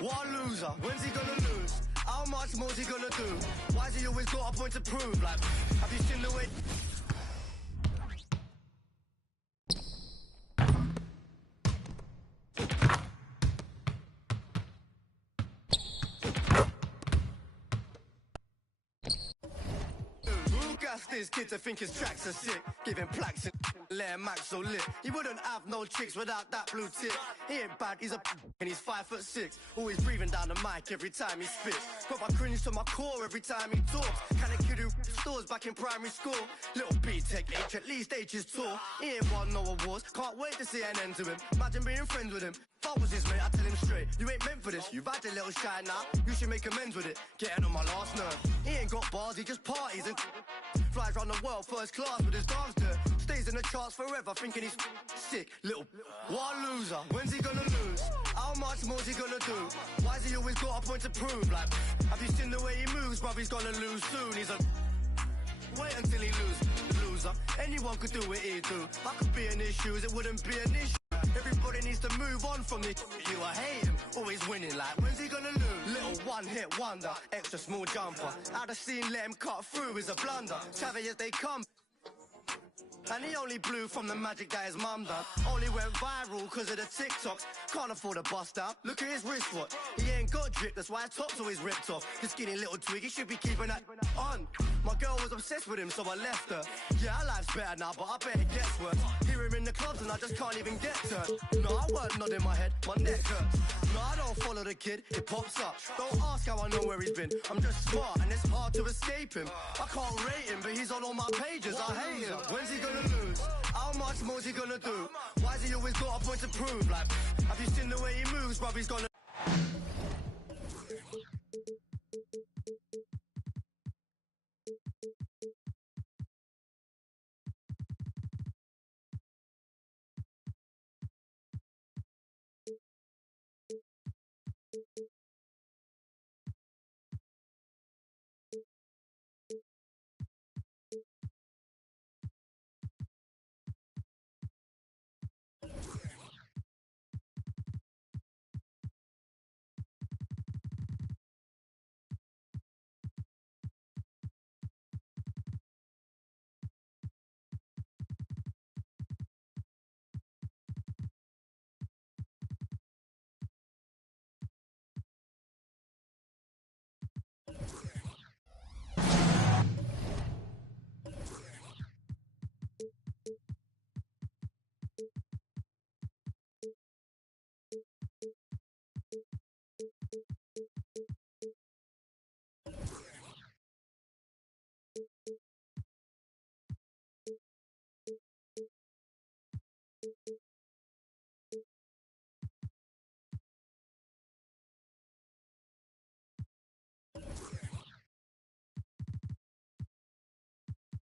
What a loser, when's he gonna lose? How much more's he gonna do? Why's he always got a point to prove? Like, have you seen the way... This kid to think his tracks are sick, giving plaques and letting Max so lit. He wouldn't have no chicks without that blue tip. He ain't bad, he's a and he's 5'6". Always breathing down the mic every time he spits. Got my cringe to my core every time he talks. Kinda kid who stores back in primary school. Little B-Tech H, at least H is tall. He ain't won no awards, can't wait to see an end to him. Imagine being friends with him. If I was his mate, I'd tell him straight, you ain't meant for this. You've had a little shine now, you should make amends with it. Getting on my last nerve. He ain't got bars, he just parties and flies around the world first class with his dance dirt. Stays in the charts forever, thinking he's sick. Little, what a loser, when's he gonna lose? How much more's he gonna do? Why's he always got a point to prove? Like, have you seen the way he moves, bruv? He's gonna lose soon. He's a... Wait until he loses. Loser, anyone could do what he do. I could be in his shoes, it wouldn't be an issue. Everybody needs to move on from this. You, I hate him, always winning. Like, when's he gonna lose? Little one-hit wonder, extra small jumper. Out of scene, let him cut through is a blunder. Savage as they come. And he only blew from the magic that his mum done. Only went viral cause of the TikToks. Can't afford a bust out. Look at his wristwatch. He ain't got drip, that's why his top's always ripped off. The skinny little twig, he should be keeping that on. My girl was obsessed with him, so I left her. Yeah, our life's better now, but I bet it gets worse. Hear him in the clubs and I just can't even get turned. No, I weren't nodding my head, my neck hurts. No, I don't follow the kid, it pops up. Don't ask how I know where he's been. I'm just smart and it's hard to escape him. I can't rate him, but he's on all my pages. I hate him. When's he gonna lose? How much more's he gonna do? Why's he always got a point to prove? Like, have you seen the way he moves, bruv? He's gonna...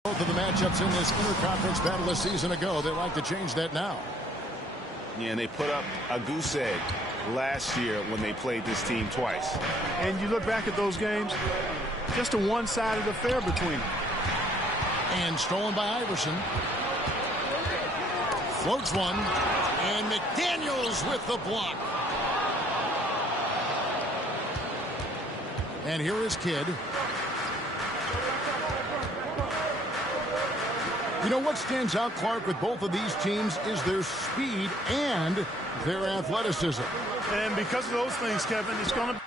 Both of the matchups in this interconference battle a season ago. They like to change that now. Yeah, and they put up a goose egg last year when they played this team twice. And you look back at those games, just a one-sided affair between them. And stolen by Iverson. Floats one. And McDaniels with the block. And here is Kidd. You know what stands out, Clark, with both of these teams is their speed and their athleticism. And because of those things, Kevin, it's going to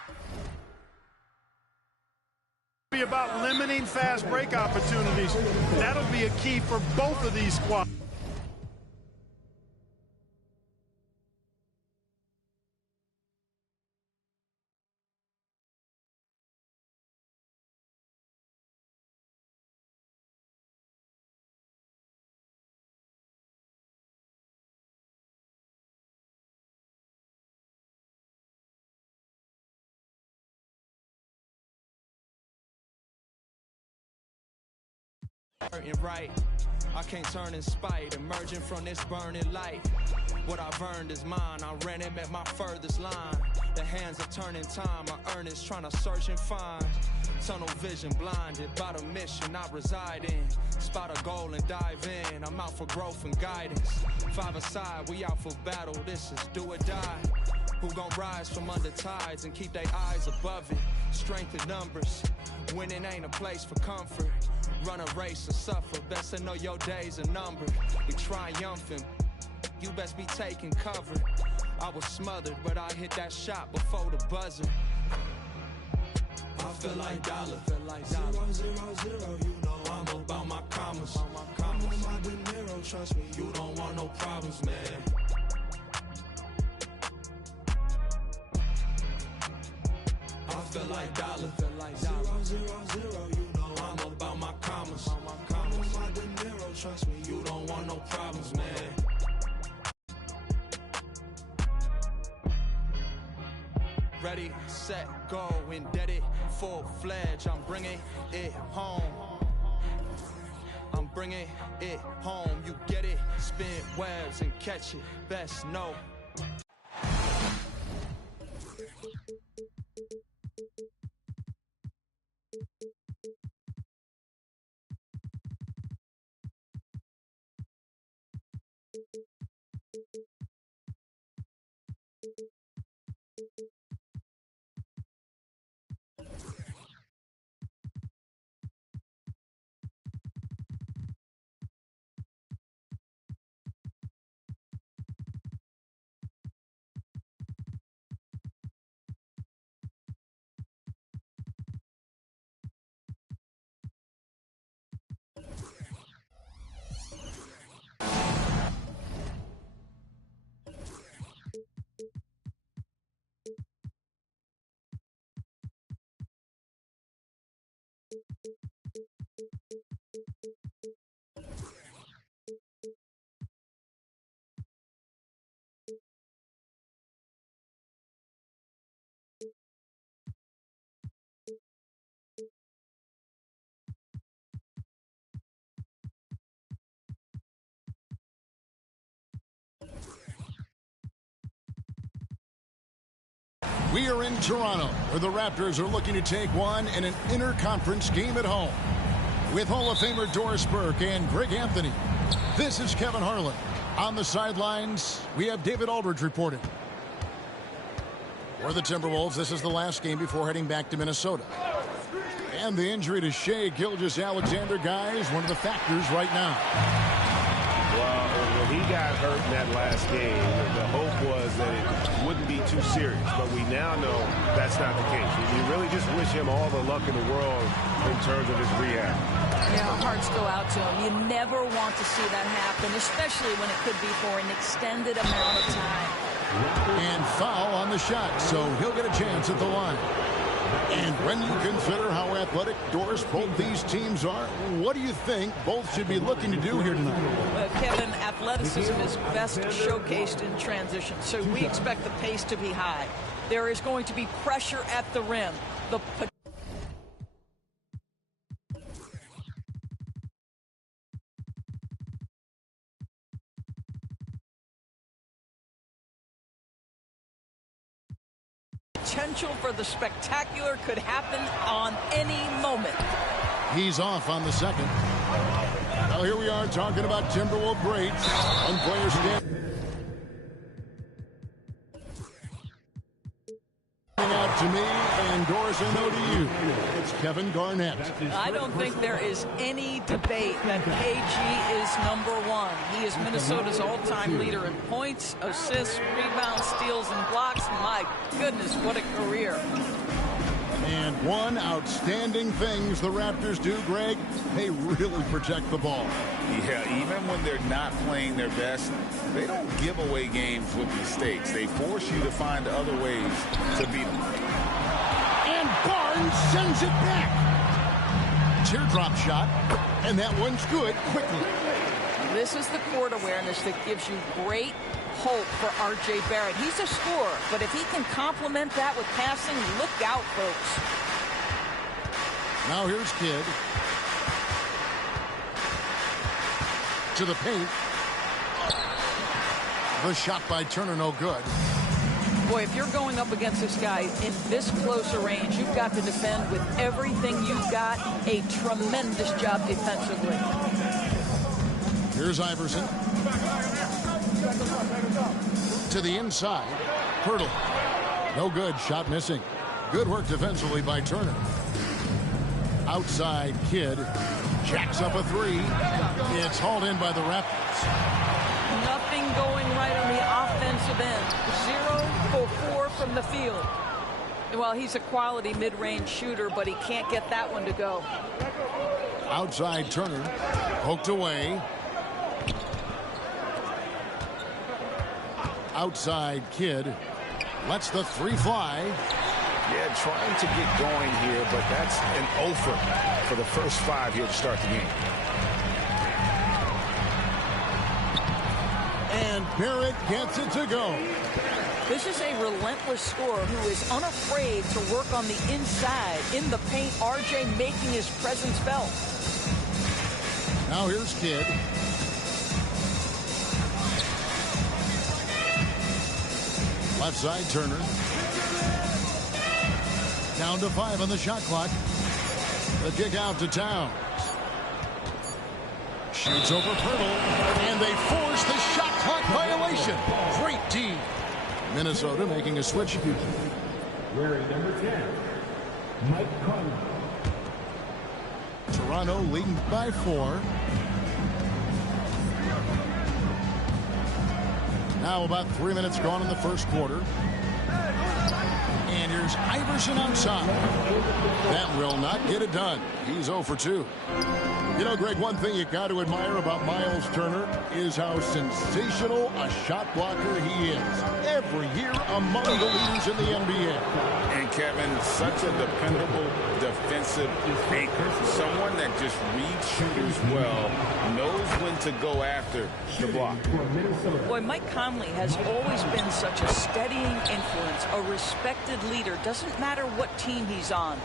be about limiting fast break opportunities. That'll be a key for both of these squads. Right, I can't turn in spite, emerging from this burning light. What I've earned is mine, I ran him at my furthest line. The hands of turning time, I earn is trying to search and find. Tunnel vision blinded by the mission I reside in. Spot a goal and dive in, I'm out for growth and guidance. Five aside, we out for battle, this is do or die. Who gon' rise from under tides and keep their eyes above it? Strength in numbers. Winning ain't a place for comfort. Run a race or suffer. Best to know your days are numbered. We triumphant. You best be taking cover. I was smothered, but I hit that shot before the buzzer. I feel like dollar. 0, 0, 0. You know I'm about my commas. I'm on my dinero. Trust me, you don't want no problems, man. I feel like dollar. 0, 0, 0. You know I'm about my commas. I'm on my dinero. Trust me, you don't want no problems, man. Ready, set, go, indebted, full-fledged. I'm bringing it home. I'm bringing it home. You get it, spin webs and catch it. Best know. We are in Toronto, where the Raptors are looking to take one in an interconference game at home. With Hall of Famer Doris Burke and Greg Anthony, this is Kevin Harlan. On the sidelines, we have David Aldridge reporting. For the Timberwolves, this is the last game before heading back to Minnesota. And the injury to Shai Gilgeous-Alexander, guys, one of the factors right now. Well, when he got hurt in that last game, the hope was that it wouldn't be too serious. But we now know that's not the case. You really just wish him all the luck in the world in terms of his rehab. Yeah, hearts go out to him. You never want to see that happen, especially when it could be for an extended amount of time. And foul on the shot, so he'll get a chance at the line. And when you consider how athletic, Doris, both these teams are, what do you think both should be looking to do here tonight? Kevin, athleticism is best showcased in transition, so we expect the pace to be high. There is going to be pressure at the rim. The potential for the spectacular could happen on any moment. He's off on the second. Well, here we are talking about Timberwolves greats. One player standing out to me, and Doris, I know to you. It's Kevin Garnett. I don't think there is any debate that KG is #1. He is Minnesota's all-time leader in points, assists, rebounds, steals, and blocks. My goodness, what a career. And one outstanding things the Raptors do, Greg, they really protect the ball. Yeah, even when they're not playing their best, they don't give away games with mistakes. They force you to find other ways to beat them. And Barnes sends it back. Teardrop shot, and that one's good quickly. This is the court awareness that gives you great hope for R.J. Barrett. He's a scorer, but if he can complement that with passing, look out, folks. Now here's Kidd. To the paint. The shot by Turner, no good. Boy, if you're going up against this guy in this close a range, you've got to defend with everything you've got. A tremendous job defensively. Here's Iverson. To the inside. Pirtle. No good. Shot missing. Good work defensively by Turner. Outside Kidd. Jacks up a three. It's hauled in by the Raptors. Nothing going right on the offensive end. 0 for 4 from the field. Well, he's a quality mid-range shooter, but he can't get that one to go. Outside Turner. Poked away. Outside Kidd. Lets the three fly. Yeah, trying to get going here, but that's an offer for the first 5 here to start the game. And Barrett gets it to go. This is a relentless scorer who is unafraid to work on the inside. In the paint, RJ making his presence felt. Now here's Kidd. Left side, Turner. Down to 5 on the shot clock. The kick out to Towns. Shoots over Pirtle, and they force the shot clock violation. Great D. Minnesota making a switch. Wearing number 10, Mike Conley. Toronto leading by 4. Now about 3 minutes gone in the first quarter. And here's Iverson outside. That will not get it done. He's 0 for 2. You know, Greg, one thing you got to admire about Miles Turner is how sensational a shot blocker he is. Every year among the leaders in the NBA. And Kevin, such a dependable defensive anchor. Someone that just reads shooters well, knows when to go after the block. Boy, Mike Conley has always been such a steadying influence, a respected leader. Doesn't matter what team he's on.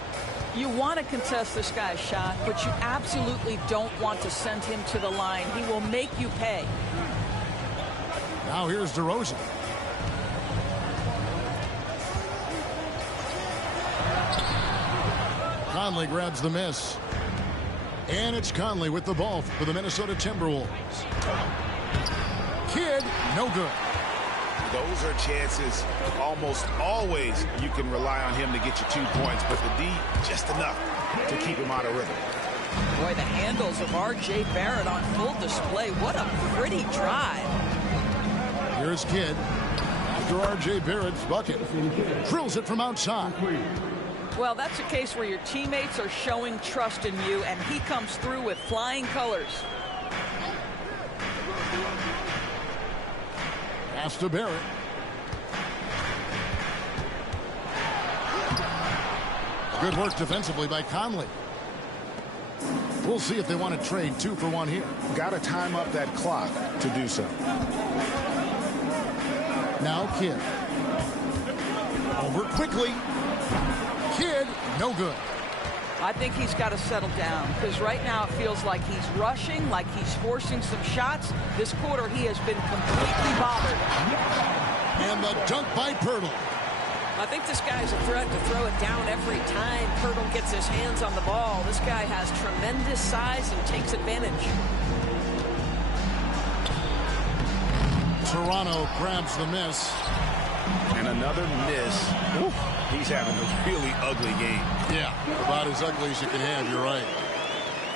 You want to contest this guy's shot, but you absolutely don't want to send him to the line. He will make you pay. Now here's DeRozan. Conley grabs the miss. And it's Conley with the ball for the Minnesota Timberwolves. Kidd, no good. Those are chances almost always you can rely on him to get you 2 points, but the D just enough to keep him out of rhythm. Boy, the handles of R.J. Barrett on full display. What a pretty drive. Here's Kidd. After R.J. Barrett's bucket. Drills it from outside. Well, that's a case where your teammates are showing trust in you, and he comes through with flying colors. Pass to Barrett. Good work defensively by Conley. We'll see if they want to trade 2 for 1 here. Got to time up that clock to do so. Now Kidd. Over quickly. Kidd, no good. I think he's got to settle down, because right now it feels like he's rushing, like he's forcing some shots. This quarter he has been completely bothered. And the dunk by Pirtle. I think this guy's a threat to throw it down every time Pirtle gets his hands on the ball. This guy has tremendous size and takes advantage. Toronto grabs the miss. And another miss. Ooh, he's having a really ugly game. Yeah, about as ugly as you can have, you're right.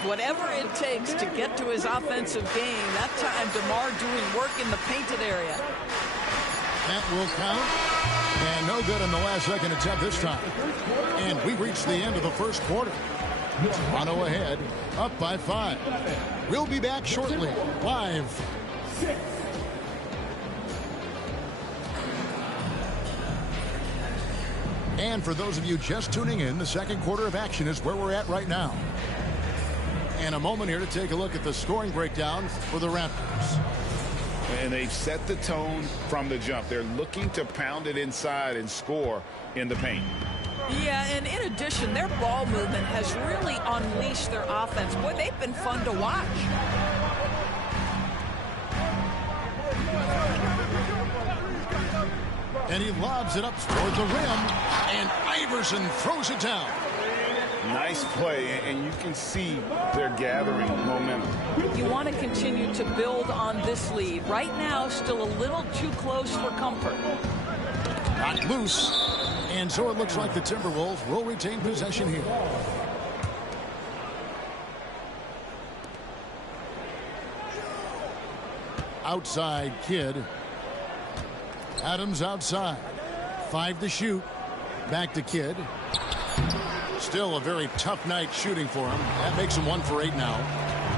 Whatever it takes to get to his offensive game. That time, DeMar doing work in the painted area. That will count. And no good in the last second attempt this time. And we reach the end of the first quarter. Toronto ahead, up by 5. We'll be back shortly, live. And for those of you just tuning in, the second quarter of action is where we're at right now. And a moment here to take a look at the scoring breakdown for the Raptors. And they've set the tone from the jump. They're looking to pound it inside and score in the paint. Yeah, and in addition, their ball movement has really unleashed their offense. Boy, they've been fun to watch. And he lobs it up toward the rim, and Iverson throws it down. Nice play, and you can see they're gathering momentum. You want to continue to build on this lead. Right now, still a little too close for comfort. Got loose. And so it looks like the Timberwolves will retain possession here. Outside Kidd. Adams outside. 5 to shoot. Back to Kidd. Still a very tough night shooting for him. That makes him 1 for 8 now.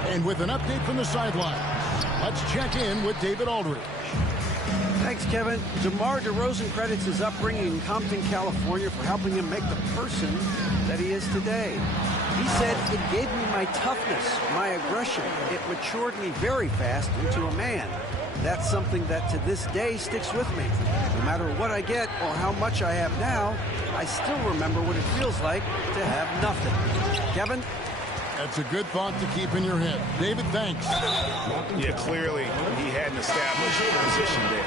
And with an update from the sidelines, let's check in with David Aldridge. Thanks, Kevin. DeMar DeRozan credits his upbringing in Compton, California for helping him make the person that he is today. He said, "It gave me my toughness, my aggression. It matured me very fast into a man. That's something that to this day sticks with me. No matter what I get or how much I have now, I still remember what it feels like to have nothing." Kevin? That's a good thought to keep in your head. David, thanks. Yeah, clearly he had an established position there.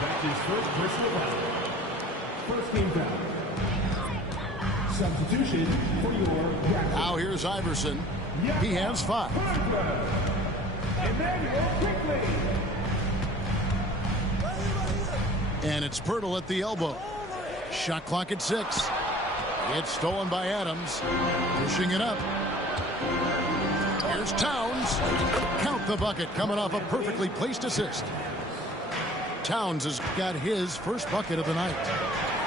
That's his first personal foul. First team foul. Substitution for your Jackson. Now here's Iverson. He has 5. Emmanuel Quickley. And it's Poeltl at the elbow. Shot clock at 6. It's stolen by Adams. Pushing it up. Here's Towns. Count the bucket coming off a perfectly placed assist. Towns has got his first bucket of the night.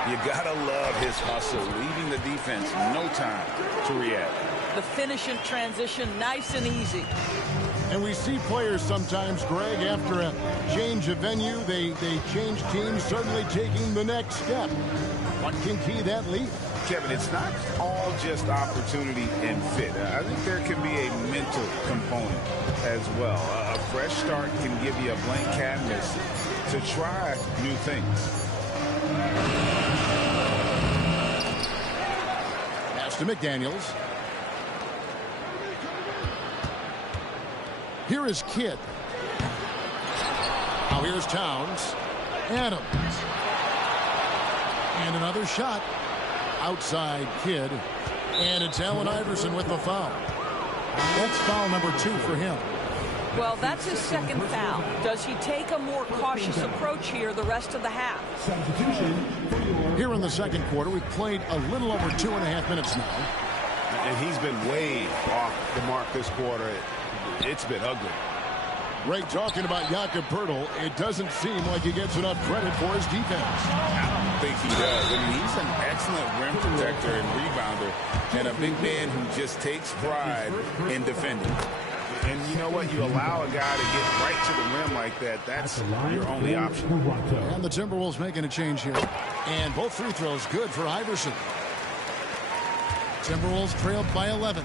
You gotta love his hustle, leaving the defense no time to react. The finish in transition, nice and easy. And we see players sometimes, Greg, after a change of venue, they change teams, suddenly taking the next step. What can key that lead? Kevin, it's not all just opportunity and fit. I think there can be a mental component as well. A fresh start can give you a blank canvas to try new things. Pass to McDaniels. Here is Kidd. Now here's Towns. Adams. And another shot. Outside Kidd. And it's Allen Iverson with the foul. That's foul number 2 for him. Well, that's his second foul. Does he take a more cautious approach here the rest of the half? Here in the second quarter, we've played a little over 2.5 minutes now. And he's been way off the mark this quarter. It's been ugly. Ray, talking about Jakob Poeltl, it doesn't seem like he gets enough credit for his defense. I don't think he does. I mean, he's an excellent rim protector and rebounder, and a big man who just takes pride in defending. And you know what? You allow a guy to get right to the rim like that. That's your only option. And the Timberwolves making a change here. And both free throws good for Iverson. Timberwolves trailed by 11.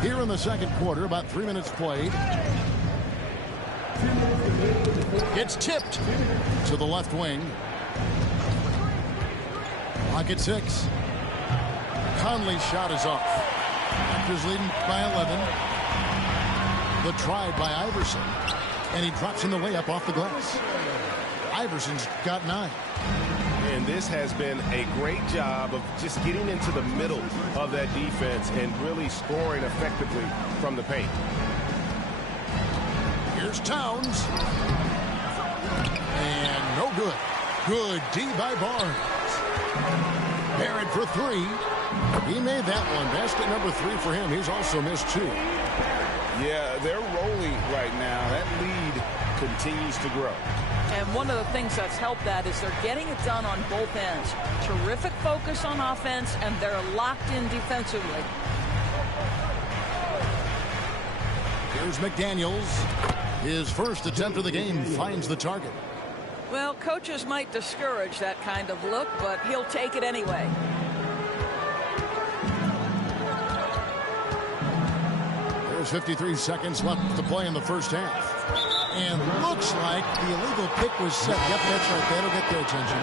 Here in the second quarter, about 3 minutes played. It's tipped to the left wing. Clock at 6. Conley's shot is off. Raptors leading by 11. The try by Iverson. And he drops in the layup off the glass. Iverson's got 9. And this has been a great job of just getting into the middle of that defense and really scoring effectively from the paint. Here's Towns. And no good. Good D by Barnes. Barrett for 3. He made that one. Basket number 3 for him. He's also missed 2. Yeah, they're rolling right now. That lead continues to grow. And one of the things that's helped that is they're getting it done on both ends. Terrific focus on offense, and they're locked in defensively. Here's McDaniels. His first attempt of the game finds the target. Well, coaches might discourage that kind of look, but he'll take it anyway. There's 53 seconds left to play in the first half. And looks like the illegal pick was set. Yep, that's right. That'll get their attention.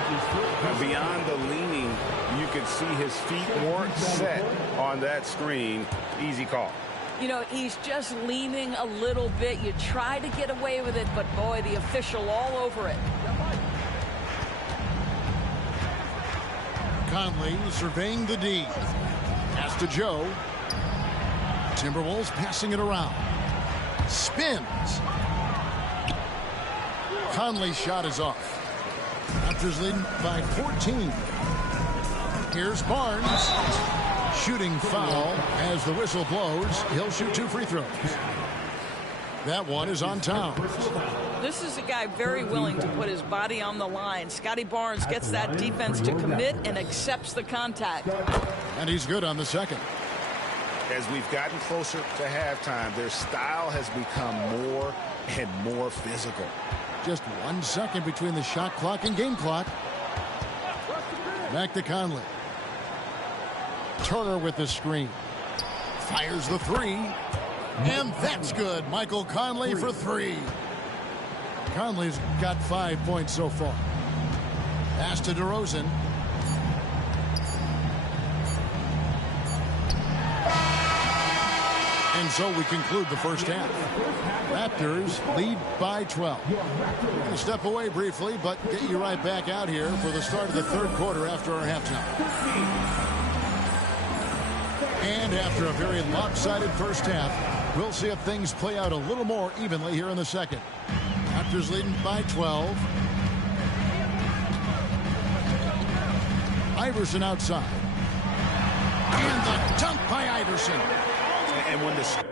Beyond the leaning, you could see his feet weren't set on that screen. Easy call. You know, he's just leaning a little bit. You try to get away with it, but boy, the official all over it. Conley surveying the D. Pass to Joe. Timberwolves passing it around. Spins. Conley's shot is off. Raptors leading by 14. Here's Barnes. Shooting foul as the whistle blows. He'll shoot 2 free throws. That one is on Towns. This is a guy very willing to put his body on the line. Scotty Barnes gets that defense to commit and accepts the contact. And he's good on the second. As we've gotten closer to halftime, their style has become more and more physical. Just 1 second between the shot clock and game clock. Back to Conley. Turner with the screen. Fires the 3. And that's good. Michael Conley for 3. Conley's got 5 points so far. Pass to DeRozan. And so we conclude the first half. Raptors lead by 12. We're going to step away briefly, but get you right back out here for the start of the third quarter after our halftime. And after a very lopsided first half, we'll see if things play out a little more evenly here in the second. Raptors leading by 12. Iverson outside. And the dunk by Iverson. And when the score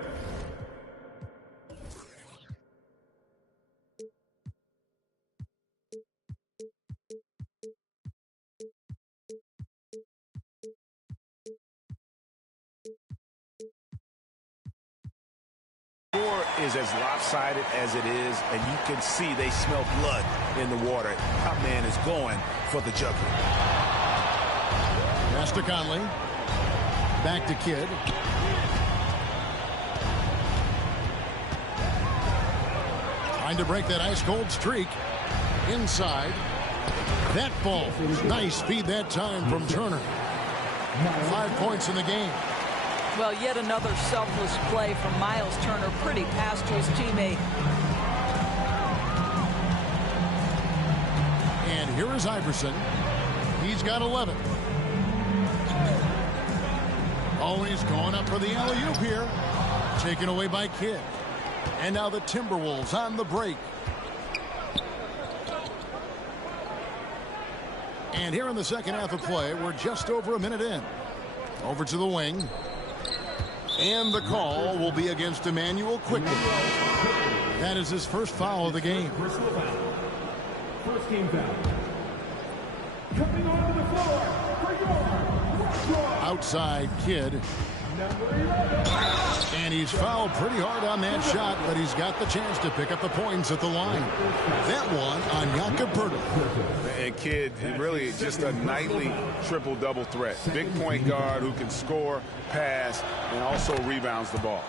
is as lopsided as it is, and you can see they smell blood in the water. Our man is going for the jugular. Pass to Conley. Back to Kidd. Trying to break that ice-cold streak. Inside. That ball. Nice feed that time from Turner. 5 points in the game. Well, yet another selfless play from Miles Turner. Pretty pass to his teammate. And here is Iverson. He's got 11. Always going up for the alley-oop here. Taken away by Kidd. And now the Timberwolves on the break. And here in the second half of play, we're just over a minute in. Over to the wing. And the call will be against Immanuel Quickley. That is his first foul of the game. First game foul. Coming onto the floor for your Outside Kidd. And he's fouled pretty hard on that shot, but he's got the chance to pick up the points at the line. That one on Jakob Poeltl. And Kidd, really just a nightly triple-double threat. Big point guard who can score, pass, and also rebounds the ball.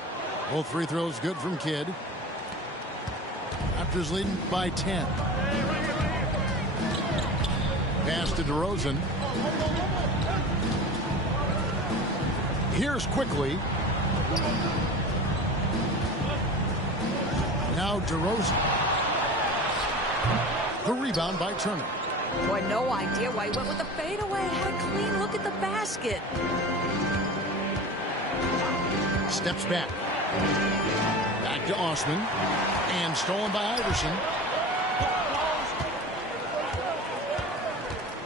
Both free throws good from Kidd. Raptors leading by 10. Pass to DeRozan. Here's Quickley. Now DeRozan. The rebound by Turner. Boy, no idea why he went with the fadeaway. Had a clean look at the basket. Steps back. Back to Osman. And stolen by Iverson.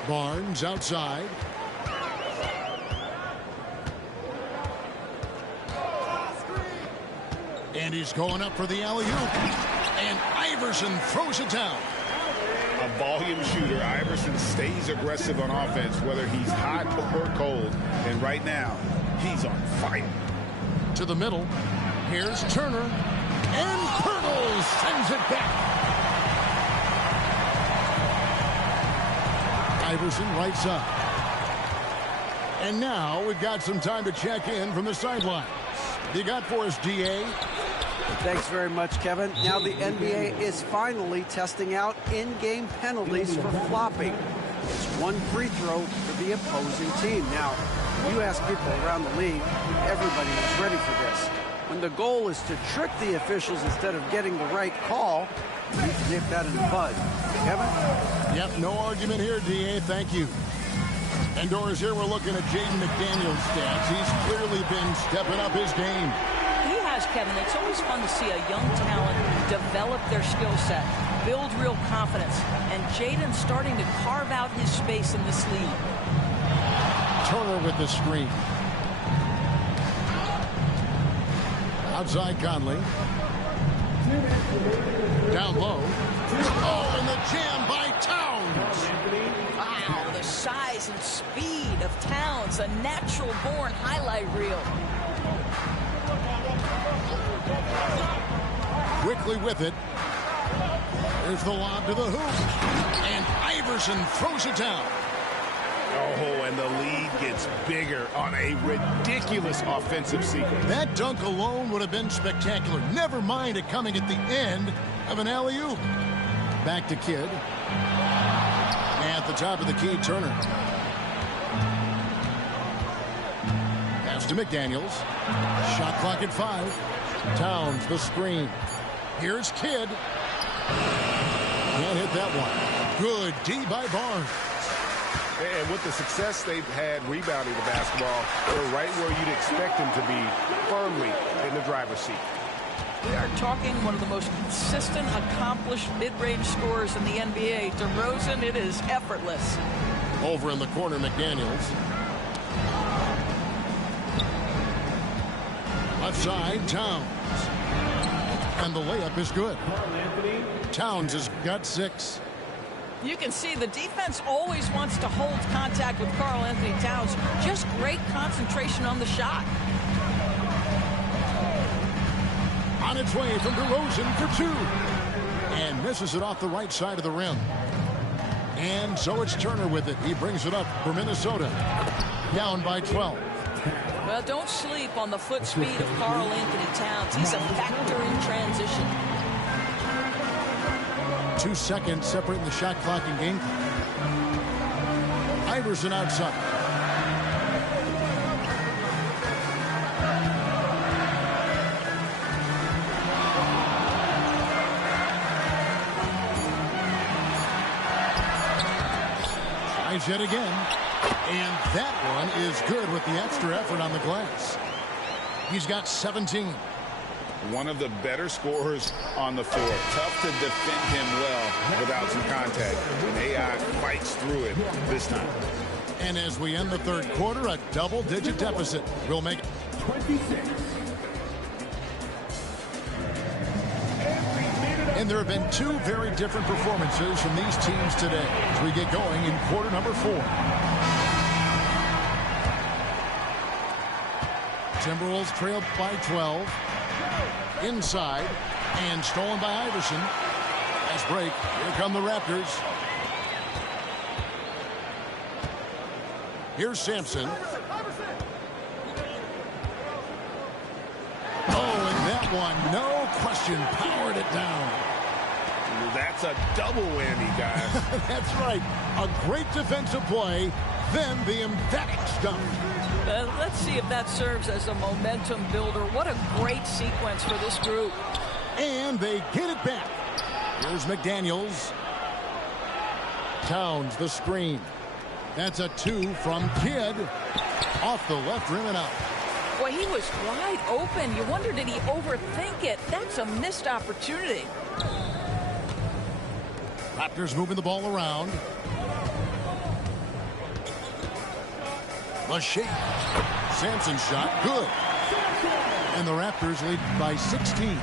Barnes outside. And he's going up for the alley-oop. And Iverson throws it down. A volume shooter. Iverson stays aggressive on offense, whether he's hot or cold. And right now, he's on fire. To the middle. Here's Turner. And Poeltl sends it back. Iverson right side. And now we've got some time to check in from the sidelines. You got for us, DA? Thanks very much, Kevin. Now the NBA is finally testing out in-game penalties for flopping. It's one free throw for the opposing team. Now, you ask people around the league, everybody is ready for this. When the goal is to trick the officials instead of getting the right call, you need to nip that in the bud. Kevin? Yep, no argument here, DA. Thank you. And Doris, here we're looking at Jaden McDaniel's stats. He's clearly been stepping up his game. He has, Kevin. It's always fun to see a young talent develop their skill set. build real confidence. And Jaden's starting to carve out his space in this lead. Turner with the screen. Outside Conley. Down low. Oh, and the jam by Towns. Wow, the size and speed of Towns, a natural-born highlight reel. Quickly with it. There's the lob to the hoop. And Iverson throws it down. Oh, and the lead gets bigger on a ridiculous offensive sequence. That dunk alone would have been spectacular. Never mind it coming at the end of an alley-oop. Back to Kidd. At the top of the key, Turner. Pass to McDaniels. Shot clock at 5. Towns, the screen. Here's Kidd. Can't hit that one. Good D by Barnes. And with the success they've had rebounding the basketball, they're right where you'd expect them to be, firmly in the driver's seat. We are talking one of the most consistent, accomplished mid-range scorers in the NBA. DeRozan, it is effortless. Over in the corner, McDaniels. Left side, Towns. And the layup is good. Towns has got 6. You can see the defense always wants to hold contact with Karl Anthony Towns. Just great concentration on the shot. On its way from DeRozan for 2. And misses it off the right side of the rim. And so it's Turner with it. He brings it up for Minnesota. Down by 12. Well, don't sleep on the foot speed of Karl Anthony Towns. He's a factor in transition. 2 seconds separating the shot clock and game clock. Iverson outside. Tries yet again. And that one is good with the extra effort on the glass. He's got 17. One of the better scorers on the floor. Tough to defend him well without some contact. And AI fights through it this time. And as we end the third quarter, a double-digit deficit will make 26. And there have been 2 very different performances from these teams today as we get going in quarter number 4. Timberwolves trail by 12. Inside and stolen by Iverson. Nice break. Here come the Raptors. Here's Sampson. Oh, and that one, no question, powered it down. That's a double whammy, guys. That's right. A great defensive play, then the emphatic stuff. Let's see if that serves as a momentum builder. What a great sequence for this group. And they get it back. Here's McDaniels. Towns, the screen. That's a 2 from Kidd. Off the left rim and out. Boy, he was wide open. You wonder, did he overthink it? That's a missed opportunity. Raptors moving the ball around. Lachey. Sampson's shot, good. And the Raptors lead by 16.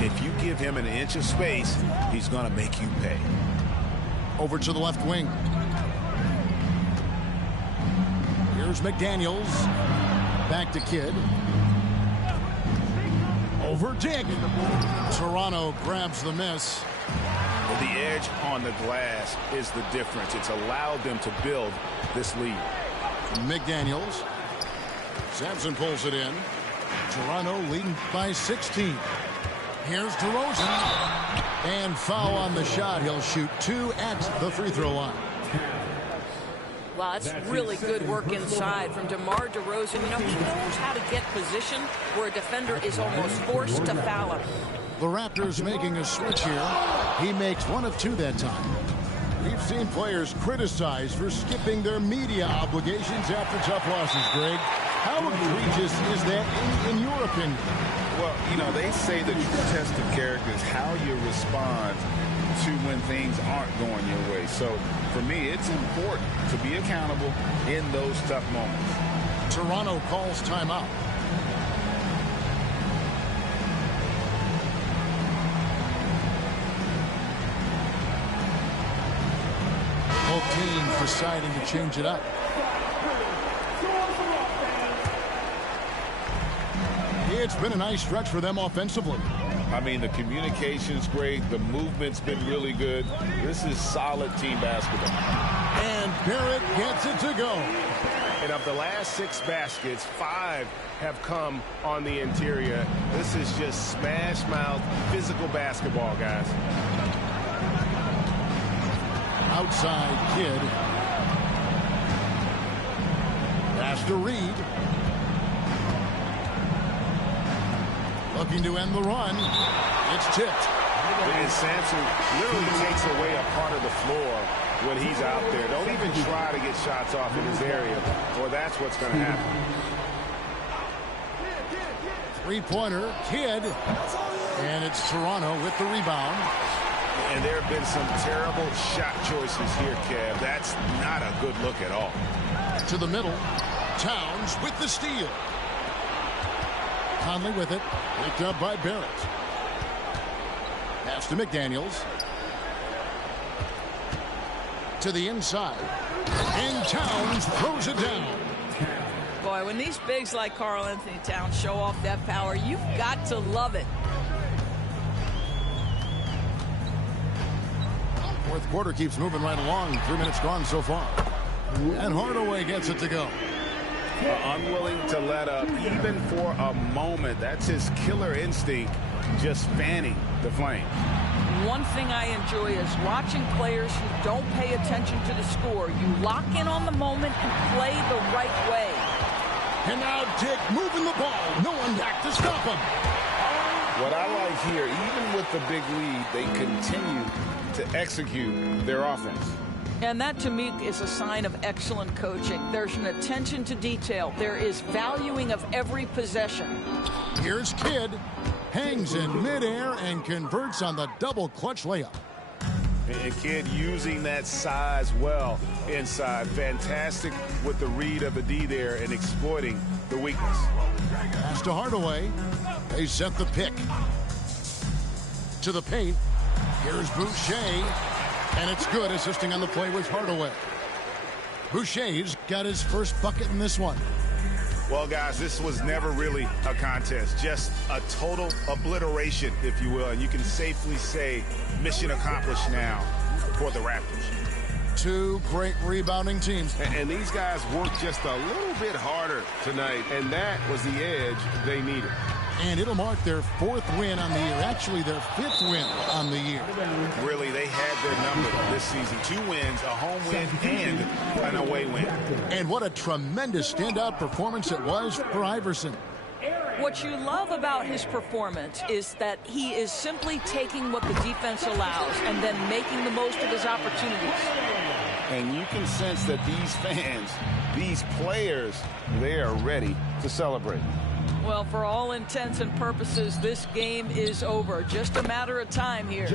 If you give him an inch of space, he's going to make you pay. Over to the left wing. Here's McDaniels. Back to Kidd. Over Dig. Toronto grabs the miss. Well, the edge on the glass is the difference. It's allowed them to build this lead. McDaniels. Sampson pulls it in. Toronto leading by 16. Here's DeRozan. And foul on the shot. He'll shoot 2 at the free throw line. Wow, that's really good work inside from DeMar DeRozan. You know, he knows how to get position where a defender is almost forced to foul him. The Raptors making a switch here. He makes 1 of 2 that time. We've seen players criticized for skipping their media obligations after tough losses, Greg. How egregious is that in your opinion? Well, you know, they say the true test of character is how you respond to when things aren't going your way. So, for me, it's important to be accountable in those tough moments. Toronto calls timeout. Both teams deciding to change it up. It's been a nice stretch for them offensively. I mean, the communication's great. The movement's been really good. This is solid team basketball. And Barrett gets it to go. And of the last 6 baskets, 5 have come on the interior. This is just smash-mouth physical basketball, guys. Outside Kidd. Pass to Reed. Looking to end the run. It's tipped. And Sampson literally takes away a part of the floor when he's out there. Don't even try to get shots off in his area, or that's what's going to happen. Three-pointer, Kidd. And it's Toronto with the rebound. And there have been some terrible shot choices here, Kev. That's not a good look at all. To the middle. Towns with the steal. Conley with it. Picked up by Barrett. Pass to McDaniels. To the inside. And Towns throws it down. Boy, when these bigs like Karl Anthony Towns show off that power, you've got to love it. Fourth quarter keeps moving right along. 3 minutes gone so far. And Hardaway gets it to go. Unwilling to let up even for a moment. That's his killer instinct, just fanning the flame. One thing I enjoy is watching players who don't pay attention to the score. You lock in on the moment and play the right way. And now Dick moving the ball. No one back to stop him. What I like here, even with the big lead, they continue to execute their offense. And that, to me, is a sign of excellent coaching. There's an attention to detail. There is valuing of every possession. Here's Kidd. Hangs in midair and converts on the double clutch layup. And Kidd using that size well inside. Fantastic with the read of the D there and exploiting the weakness. Pass to Hardaway. They set the pick. To the paint. Here's Boucher. And it's good, assisting on the play with Hardaway. Boucher's got his first bucket in this one. Well, guys, this was never really a contest. Just a total obliteration, if you will. And you can safely say mission accomplished now for the Raptors. Two great rebounding teams. And these guys worked just a little bit harder tonight. And that was the edge they needed. And it'll mark their 4th win on the year. Actually, their 5th win on the year. Really, they had their number this season. 2 wins, a home win, and an away win. And what a tremendous standout performance it was for Iverson. What you love about his performance is that he is simply taking what the defense allows and then making the most of his opportunities. And you can sense that these fans, these players, they are ready to celebrate. Well, for all intents and purposes, this game is over. Just a matter of time here.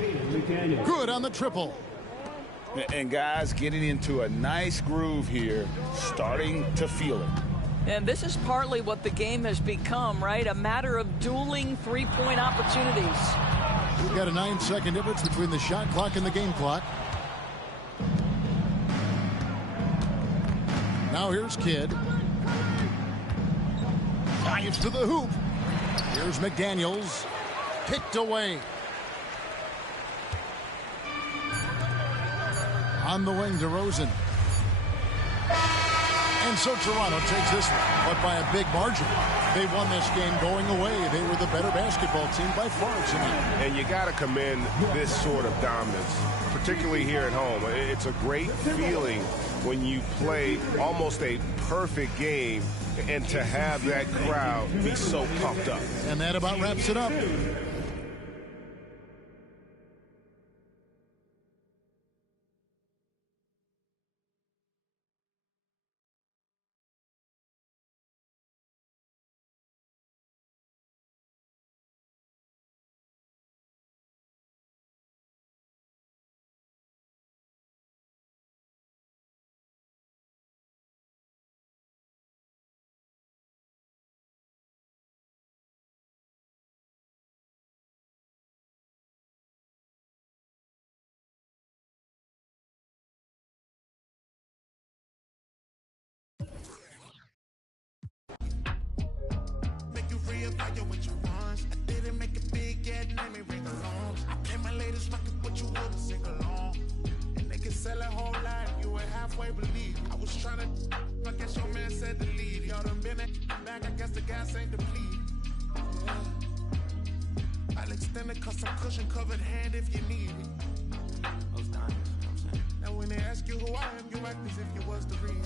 Good on the triple. And guys getting into a nice groove here, starting to feel it. And this is partly what the game has become, right? A matter of dueling three-point opportunities. We've got a 9-second difference between the shot clock and the game clock. Now here's Kidd. Drives to the hoop. Here's McDaniels. Picked away. On the wing, DeRozan. And so Toronto takes this one, but by a big margin. They won this game going away. They were the better basketball team by far tonight. And you got to commend this sort of dominance, particularly here at home. It's a great feeling when you play almost a perfect game and to have that crowd be so pumped up. And that about wraps it up. fire with your ones. I didn't make it big yet, name me ring along. I play my latest record, but you wouldn't sing along. And they can sell a whole lot, you would halfway believe. I was trying to, I guess your man said to leave. Y'all done been back, I guess the gas ain't depleted. Yeah. I'll extend a custom cushion covered hand if you need it. Those diamonds, you know what I'm saying? Now when they ask you who I am, you act as if you was the reason.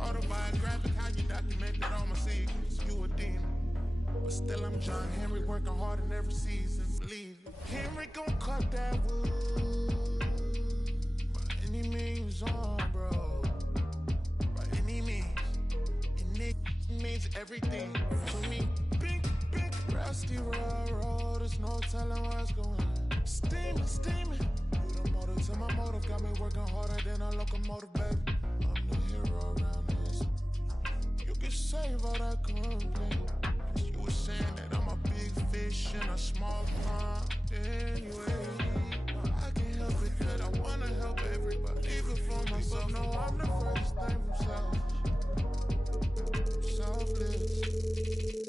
Autobiographic, how you documented all my secrets. You a demon, but still I'm John Henry, working hard in every season. Believe it. Henry gon' cut that wood by any means on, bro. By any means, and it means everything to me. Big, rusty railroad, there's no telling what's going on. Steaming. You the motive to my motive, got me working harder than a locomotive, baby. I'm the hero around this. You can save all that complaint. You were saying that I'm a big fish in a small pond. Anyway, I can't help it that I wanna help everybody, even for myself. No, I'm the first thing from selfish. Selfless.